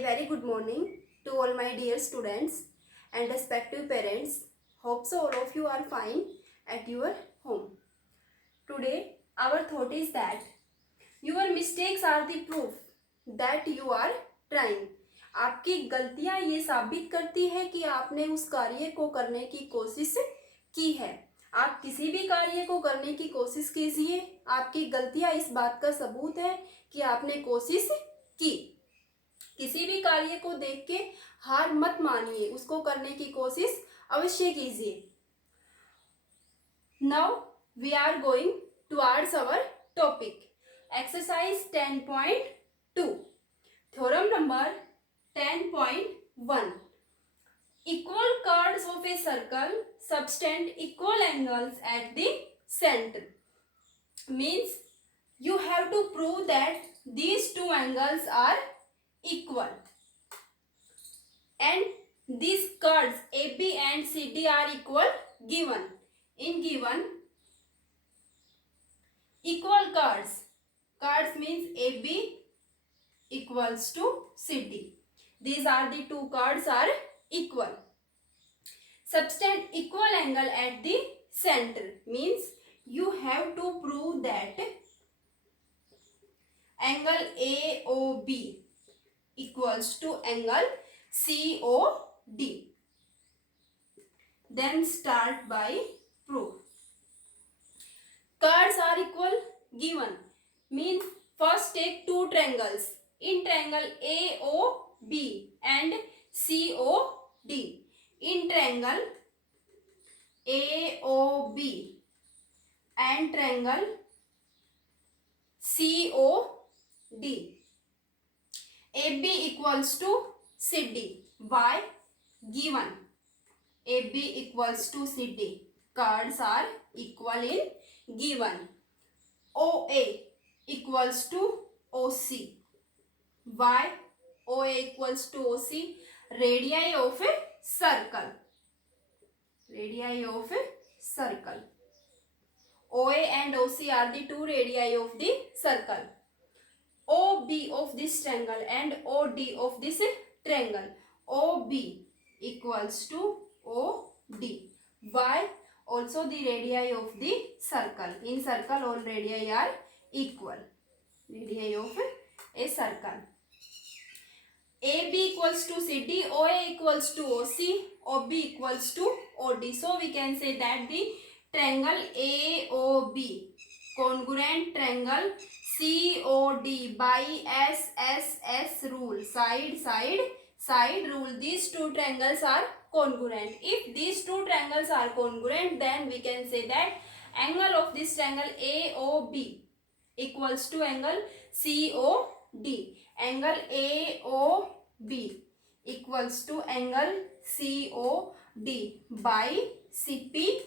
A very good morning to all my dear students and respective parents. Hope so all of you are fine at your home. Today our thought is that your mistakes are the proof that you are trying. आपकी गलतियां ये साबित करती है कि आपने उस कार्य को करने की कोशिश की है. आप किसी भी कार्य को करने की कोशिश कीजिए. आपकी गलतियां इस बात का सबूत है कि आपने कोशिश की. किसी भी कार्य को देख के हार मत मानिए, उसको करने की कोशिश अवश्य कीजिए. Now we are going towards our topic. Exercise 10.2. Theorem number 10.1. Equal chords of a circle subtend equal angles at the center. Means you have to prove that these two angles are equal. And these chords AB and CD are equal given. In given equal chords. Chords means AB equals to CD. These are the two chords are equal. Subtend equal angle at the center. Means you have to prove that angle AOB equals to angle COD. Then start by proof. Chords are equal given. Means first take two triangles. In triangle AOB and COD. In triangle AOB and triangle COD. AB equals to CD. Why? Given AB equals to CD. Chords are equal in given. OA equals to OC. Why? OA equals to OC. Radii of a circle. Radii of a circle. OA and OC are the two radii of the circle. OB of this triangle and OD of this triangle. OB equals to OD. Why? Also the radii of the circle. In circle all radii are equal. Radii of a circle. AB equals to CD, OA equals to OC, OB equals to OD. So we can say that the triangle AOB congruent triangle COD by SSS rule, side rule. These two triangles are congruent. If these two triangles are congruent, then we can say that angle of this triangle AOB equals to angle COD. Angle AOB equals to angle COD by CT.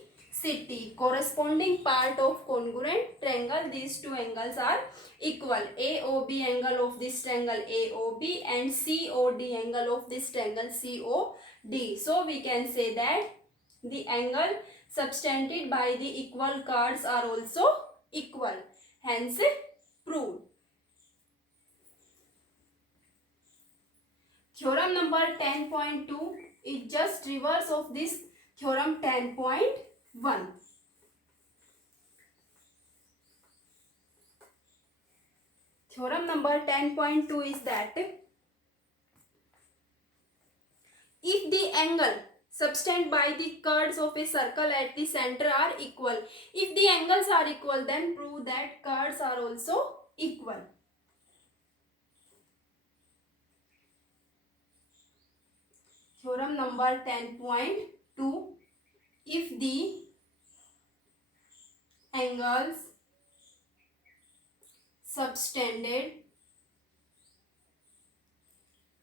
Corresponding part of congruent triangle, these two angles are equal. AOB angle of this triangle AOB and COD angle of this triangle COD. So we can say that the angle subtended by the equal chords are also equal. Hence proved. Theorem number 10.2 is just reverse of this theorem 10.1. Theorem number 10.2 is that if the angle subtended by the chords of a circle at the center are equal, if the angles are equal, then prove that chords are also equal. Theorem number 10.2. If the angles subtended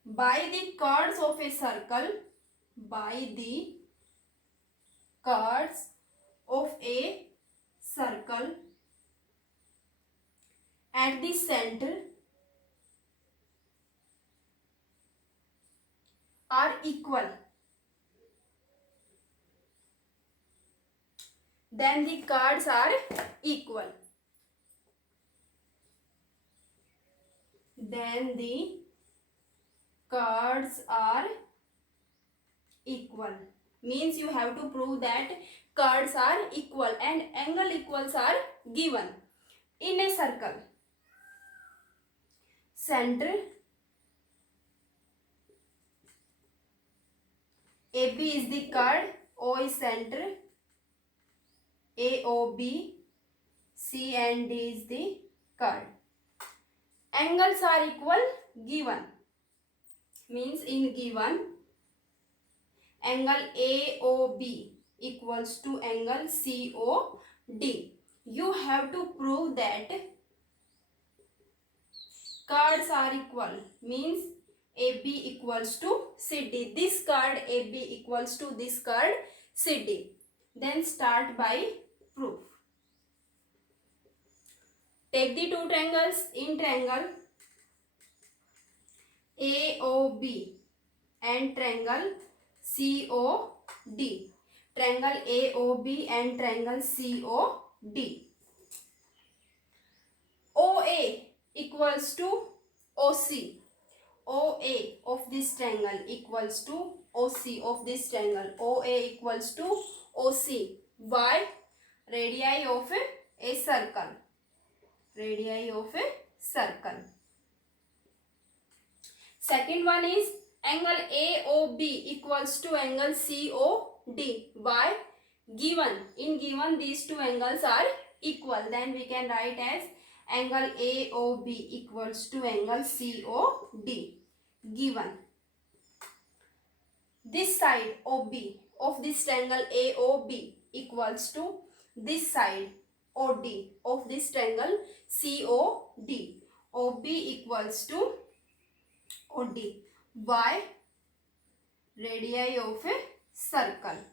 by the chords of a circle, at the center are equal, then the chords are equal. Then the chords are equal. Means you have to prove that chords are equal and angle equals are given. In a circle, center AB is the chord, O is center, AOB, C and D is the chord. Angles are equal given. Means in given, angle AOB equals to angle COD. You have to prove that chords are equal. Means AB equals to CD. This chord AB equals to this chord CD. Then start by proof. Take the two triangles. In triangle AOB and triangle COD. Triangle AOB and triangle COD. OA equals to OC. OA of this triangle equals to OC of this triangle. OA equals to OC. Why? Radii of a circle. Radii of a circle. Second one is angle AOB equals to angle COD. Why? In given these two angles are equal, then we can write as angle AOB equals to angle COD. Given this side OB of this triangle AOB equals to this side OD of this triangle COD. OB equals to OD. Why? Radii of a circle.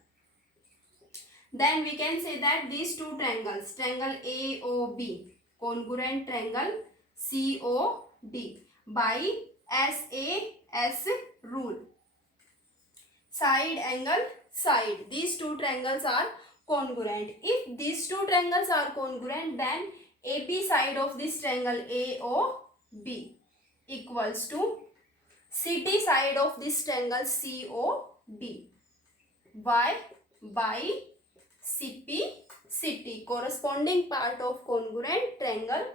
Then we can say that these two triangles, triangle AOB, congruent triangle COD by SAS rule. Side angle side. These two triangles are congruent. If these two triangles are congruent, then AB side of this triangle AOB equals to CD side of this triangle COD. Why? By CP corresponding part of congruent triangle.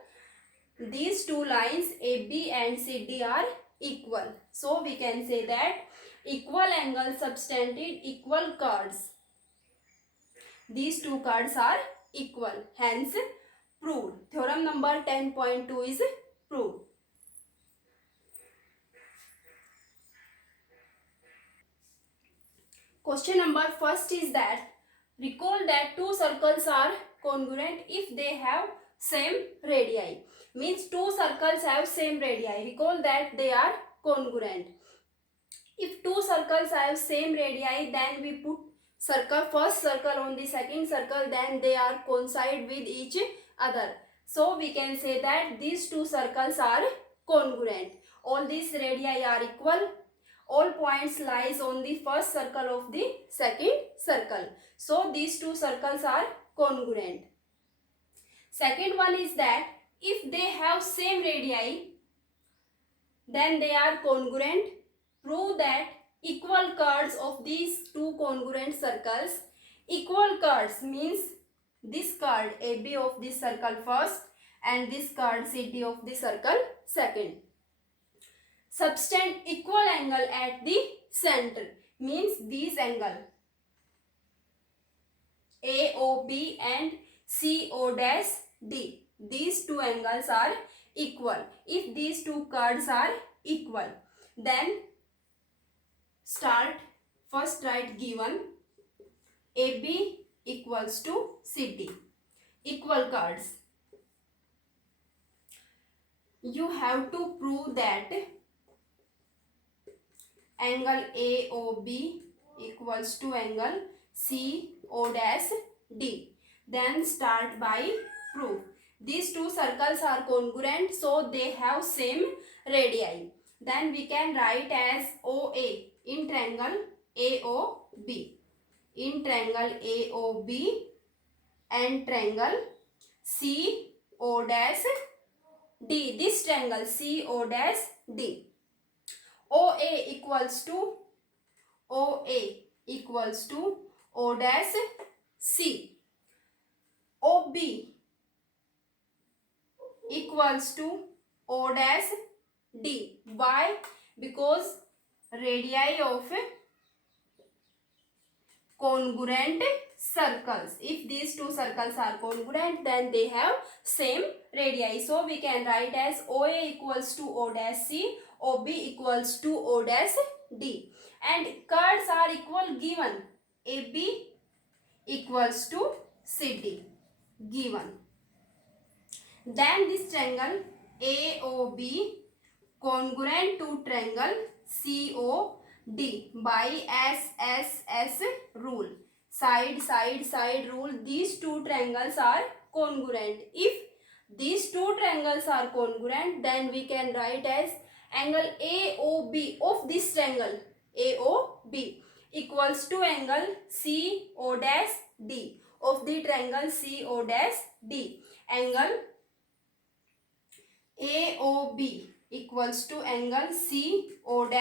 These two lines AB and CD are equal. So we can say that equal angle subtended equal chords. These two chords are equal. Hence proved. Theorem number 10.2 is proved. Question number first is that recall that two circles are congruent if they have same radii. Means two circles have same radii. Recall that they are congruent. If two circles have same radii, then we put first circle on the second circle, then they are coincide with each other. So we can say that these two circles are congruent. All these radii are equal. All points lies on the first circle of the second circle. So these two circles are congruent. Second one is that if they have same radii, then they are congruent. Prove that equal chords of these two congruent circles. Equal chords means this chord AB of this circle first and this chord CD of the circle second. Subtend equal angle at the center. Means these angle AOB and COD. These two angles are equal. If these two chords are equal, then first write given AB equals to CD. Equal chords. You have to prove that angle AOB equals to angle COD. Then start by proof. These two circles are congruent, so they have same radii. Then we can write as OA in triangle AOB. In triangle AOB and triangle COD. This triangle COD. OA equals to OA equals to O dash C. OB equals to O dash D. Why? Because radii of congruent circles. If these two circles are congruent, then they have same radii. So we can write as OA equals to O dash C, OB equals to O dash D. And chords are equal given. AB equals to CD given. Then this triangle AOB congruent to triangle COD by SSS rule. Side rule. These two triangles are congruent. If these two triangles are congruent, then we can write as angle AOB of this triangle AOB equals to angle COD of the triangle COD. Angle AOB equals to angle COD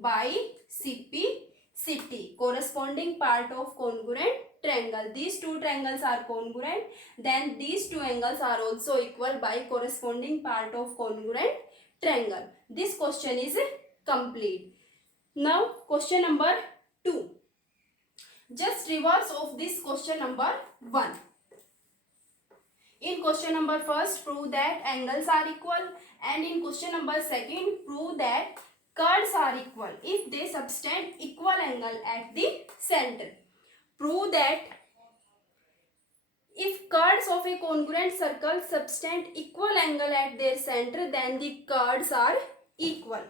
by CT, corresponding part of congruent triangle. These two triangles are congruent, then these two angles are also equal by corresponding part of congruent triangle. This question is complete. Now question number 2. Just reverse of this question number 1. In question number first, prove that angles are equal, and in question number second, prove that chords are equal if they subtend equal angle at the center. Prove that if chords of a congruent circle subtend equal angle at their center, then the chords are equal.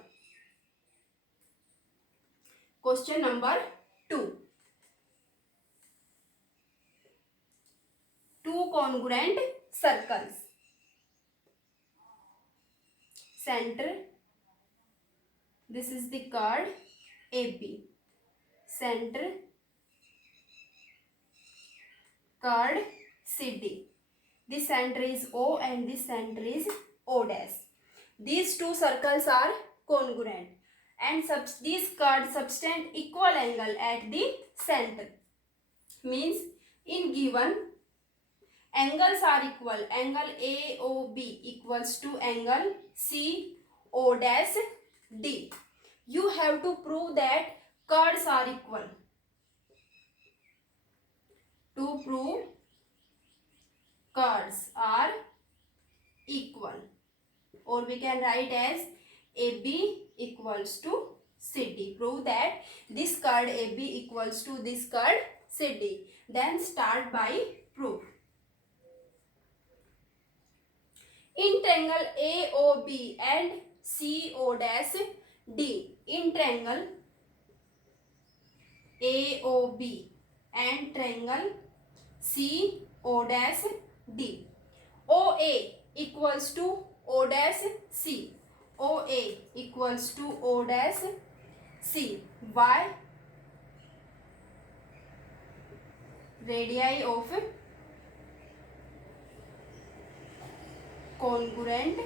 Question number 2. Two congruent circles. Center, this is the chord AB. Center, chord CD. This center is O and this center is O dash. These two circles are congruent and these chords subtend equal angle at the center. Means in given angles are equal, angle AOB equals to angle COD. You have to prove that chords are equal. To prove chords are equal, or we can write as AB equals to CD. Prove that this chord AB equals to this chord CD. Then start by proof. In triangle AOB and COD, in triangle AOB and triangle COD, OA equals to O dash C. OA equals to O dash C. Why? Radii of congruent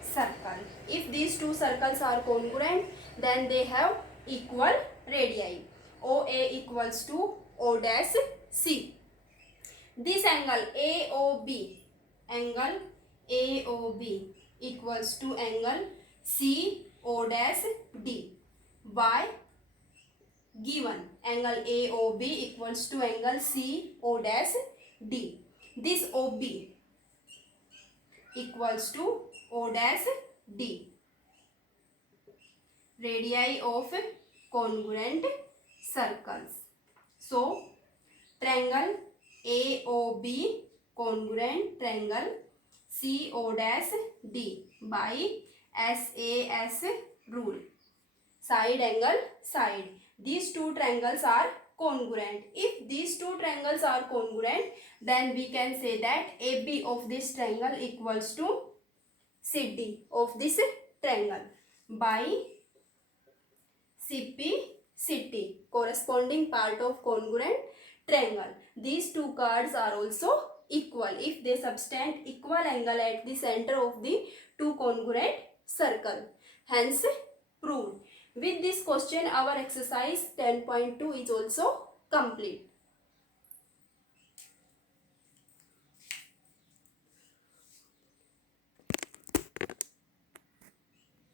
circle. If these two circles are congruent, then they have equal radii. OA equals to O dash C. This angle AOB equals to angle COD. Why? Given angle AOB equals to angle COD. This OB equals to O dash D. Radii of congruent circles. So triangle AOB congruent triangle COD by SAS rule. Side angle side. These two triangles are congruent. If these two triangles are congruent, then we can say that AB of this triangle equals to CD of this triangle by CT, corresponding part of congruent triangle. These two chords are also equal if they subtend equal angle at the center of the two congruent circle. Hence proved. With this question, our exercise 10.2 is also complete.